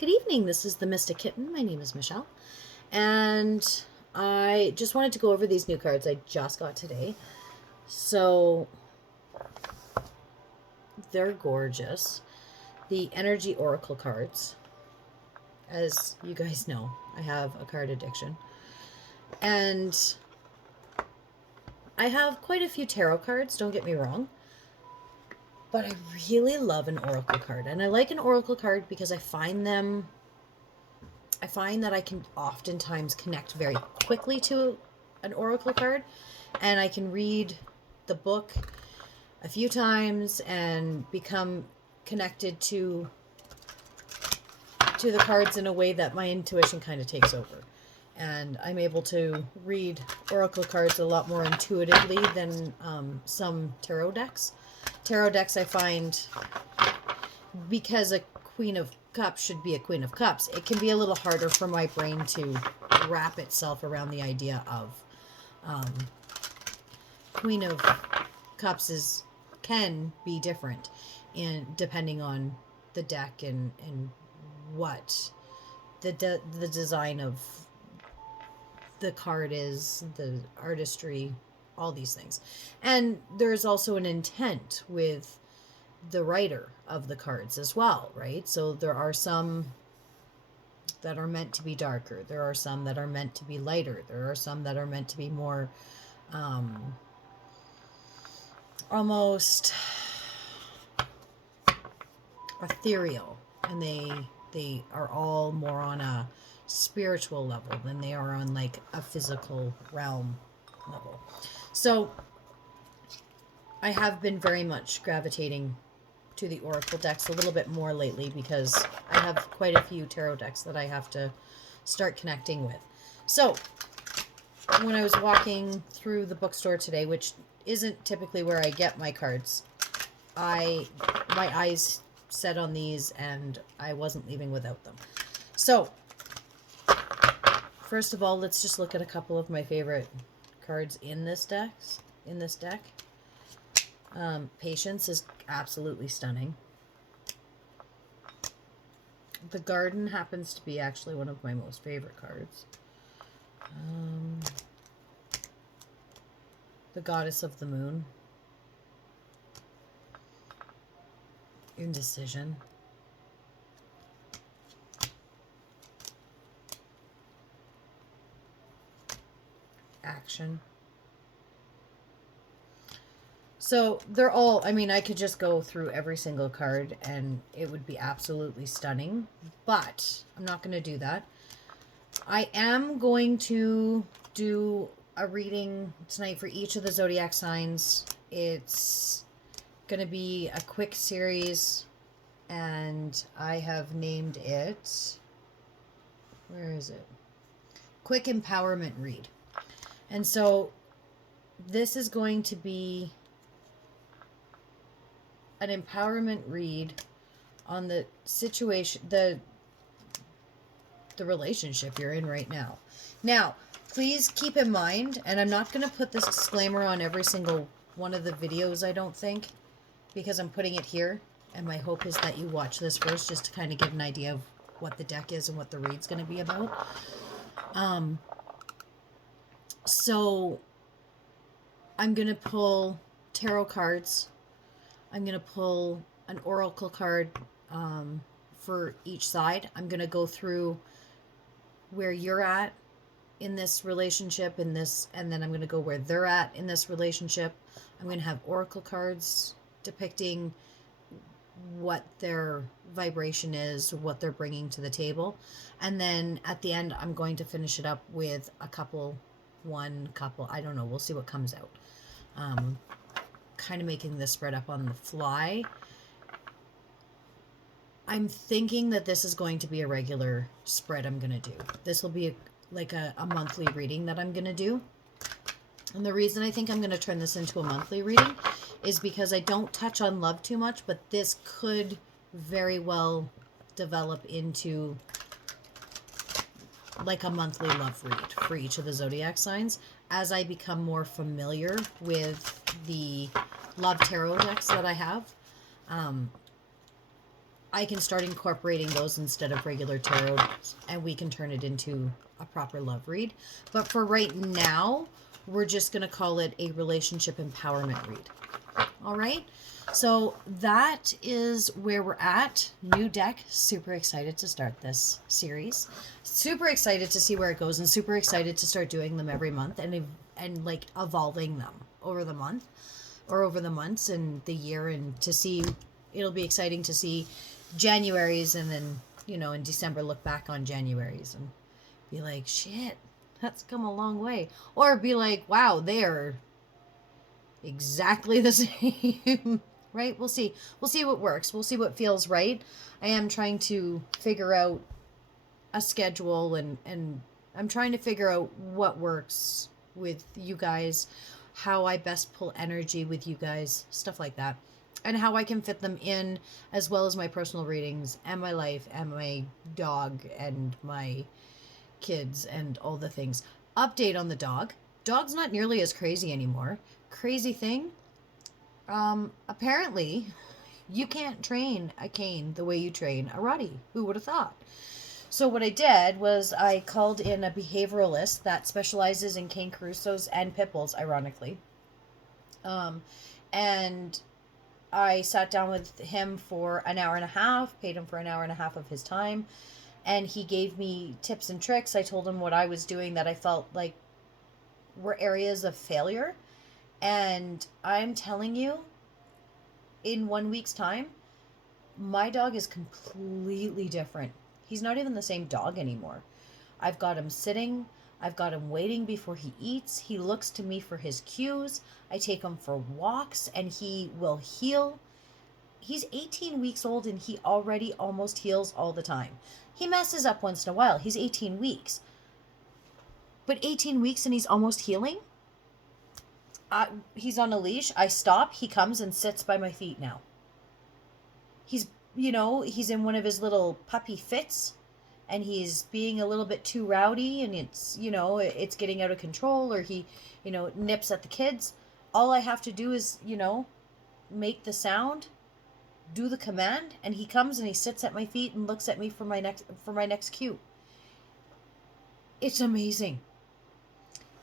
Good evening. This is the Mystic Kitten. My name is Michelle. And I just wanted to go over these new cards I just got today. So they're gorgeous. The Energy Oracle cards. As you guys know, I have a card addiction. And I have quite a few tarot cards, don't get me wrong. But I really love an oracle card. And I like an oracle card because I find that I can oftentimes connect very quickly to an oracle card, and I can read the book a few times and become connected to the cards in a way that my intuition kind of takes over. And I'm able to read oracle cards a lot more intuitively than some tarot decks. Tarot decks, I find, because a Queen of Cups should be a Queen of Cups, it can be a little harder for my brain to wrap itself around the idea of Queen of Cups can be different depending on the deck and what the design of the card is, the artistry, all these things. And there's also an intent with the writer of the cards as well, right? So there are some that are meant to be darker. There are some that are meant to be lighter. There are some that are meant to be more almost ethereal, and they are all more on a spiritual level than they are on like a physical realm level. So I have been very much gravitating to the oracle decks a little bit more lately because I have quite a few tarot decks that I have to start connecting with. So when I was walking through the bookstore today, which isn't typically where I get my cards, my eyes set on these and I wasn't leaving without them. So first of all, let's just look at a couple of my favorite cards in this deck. Patience is absolutely stunning. The Garden happens to be actually one of my most favorite cards. The Goddess of the Moon. Indecision. Action. So they're all, I mean, I could just go through every single card and it would be absolutely stunning, but I'm not going to do that. I am going to do a reading tonight for each of the zodiac signs. It's going to be a quick series, and I have named it, where is it? Quick Empowerment Read. And so this is going to be an empowerment read on the situation, the relationship you're in right now. Now, please keep in mind, and I'm not going to put this disclaimer on every single one of the videos, I don't think, because I'm putting it here, and my hope is that you watch this first just to kind of get an idea of what the deck is and what the read's going to be about. So I'm going to pull tarot cards. I'm going to pull an oracle card for each side. I'm going to go through where you're at in this relationship, and then I'm going to go where they're at in this relationship. I'm going to have oracle cards depicting what their vibration is, what they're bringing to the table. And then at the end, I'm going to finish it up with one couple, I don't know, we'll see what comes out. Kind of making this spread up on the fly. I'm thinking that this is going to be a regular spread I'm going to do. This will be like a monthly reading that I'm going to do. And the reason I think I'm going to turn this into a monthly reading is because I don't touch on love too much, but this could very well develop into like a monthly love read for each of the zodiac signs as I become more familiar with the love tarot decks that I have. I can start incorporating those instead of regular tarot, and we can turn it into a proper love read. But for right now, we're just going to call it a relationship empowerment read. All right. So that is where we're at. New deck. Super excited to start this series. Super excited to see where it goes, and super excited to start doing them every month and like evolving them over the month or over the months and the year, and to see. It'll be exciting to see January's, and then, you know, in December look back on January's and be like, shit, that's come a long way. Or be like, wow, they're exactly the same. Right? We'll see. We'll see what works. We'll see what feels right. I am trying to figure out a schedule, and I'm trying to figure out what works with you guys, how I best pull energy with you guys, stuff like that, and how I can fit them in, as well as my personal readings and my life and my dog and my kids and all the things. Update on the dog. Dog's not nearly as crazy anymore. Crazy thing, apparently you can't train a cane the way you train a Rottie. Who would have thought? So what I did was I called in a behavioralist that specializes in cane Carusos and pit bulls, ironically. And I sat down with him for an hour and a half, paid him for an hour and a half of his time, and he gave me tips and tricks. I told him what I was doing that I felt like were areas of failure. And I'm telling you, in 1 week's time, my dog is completely different. He's not even the same dog anymore. I've got him sitting. I've got him waiting before he eats. He looks to me for his cues. I take him for walks, and he will heel. He's 18 weeks old, and he already almost heels all the time. He messes up once in a while. He's 18 weeks. But 18 weeks and he's almost healing? He's on a leash. I stop. He comes and sits by my feet now. He's in one of his little puppy fits, and he's being a little bit too rowdy, and it's getting out of control, or he, nips at the kids. All I have to do is, make the sound, do the command, and he comes and he sits at my feet and looks at me for my next cue. It's amazing.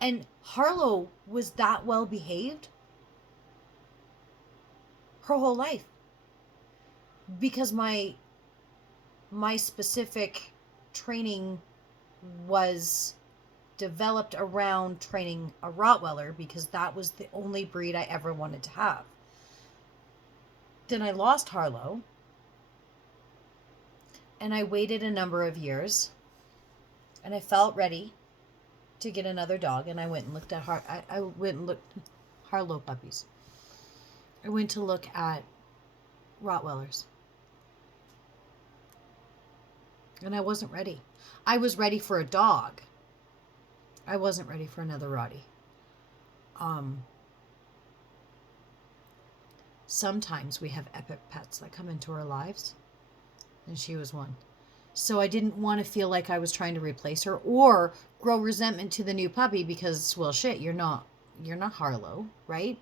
And Harlow was that well behaved her whole life, because my specific training was developed around training a Rottweiler, because that was the only breed I ever wanted to have. Then I lost Harlow, and I waited a number of years, and I felt ready to get another dog, and I went and looked at Harlow puppies. I went to look at Rottweilers, and I wasn't ready. I was ready for a dog. I wasn't ready for another Rottie. Sometimes we have epic pets that come into our lives, and she was one. So I didn't want to feel like I was trying to replace her or grow resentment to the new puppy, because, well, shit, you're not Harlow, right?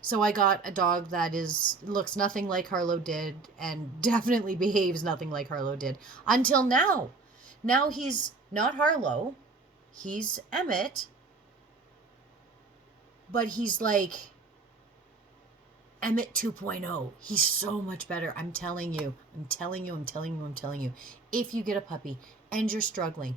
So I got a dog that looks nothing like Harlow did, and definitely behaves nothing like Harlow did, until now. Now he's not Harlow. He's Emmett. But he's like Emmett 2.0. He's so much better. I'm telling you. If you get a puppy and you're struggling,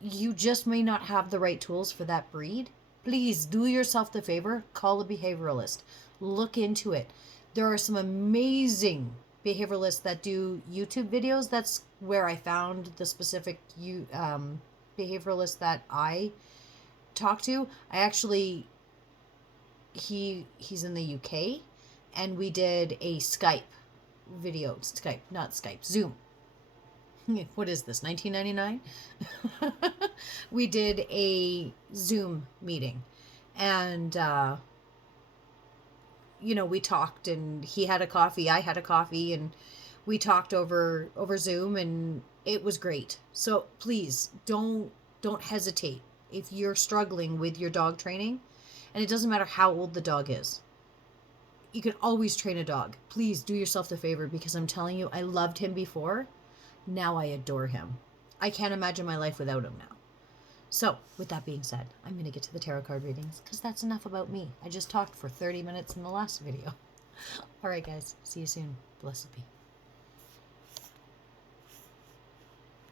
you just may not have the right tools for that breed, please do yourself the favor, call a behavioralist. Look into it. There are some amazing behavioralists that do YouTube videos. That's where I found the specific behavioralist that I talk to. He's in the UK, and we did a Zoom. What is this, 1999? We did a Zoom meeting, and we talked, and he had a coffee, I had a coffee, and we talked over Zoom, and it was great. So please don't hesitate if you're struggling with your dog training. And it doesn't matter how old the dog is. you can always train a dog. Please do yourself the favor, because I'm telling you, I loved him before. Now I adore him. I can't imagine my life without him now. So, with that being said, I'm going to get to the tarot card readings, because that's enough about me. I just talked for 30 minutes in the last video. All right, guys. See you soon. Blessed be.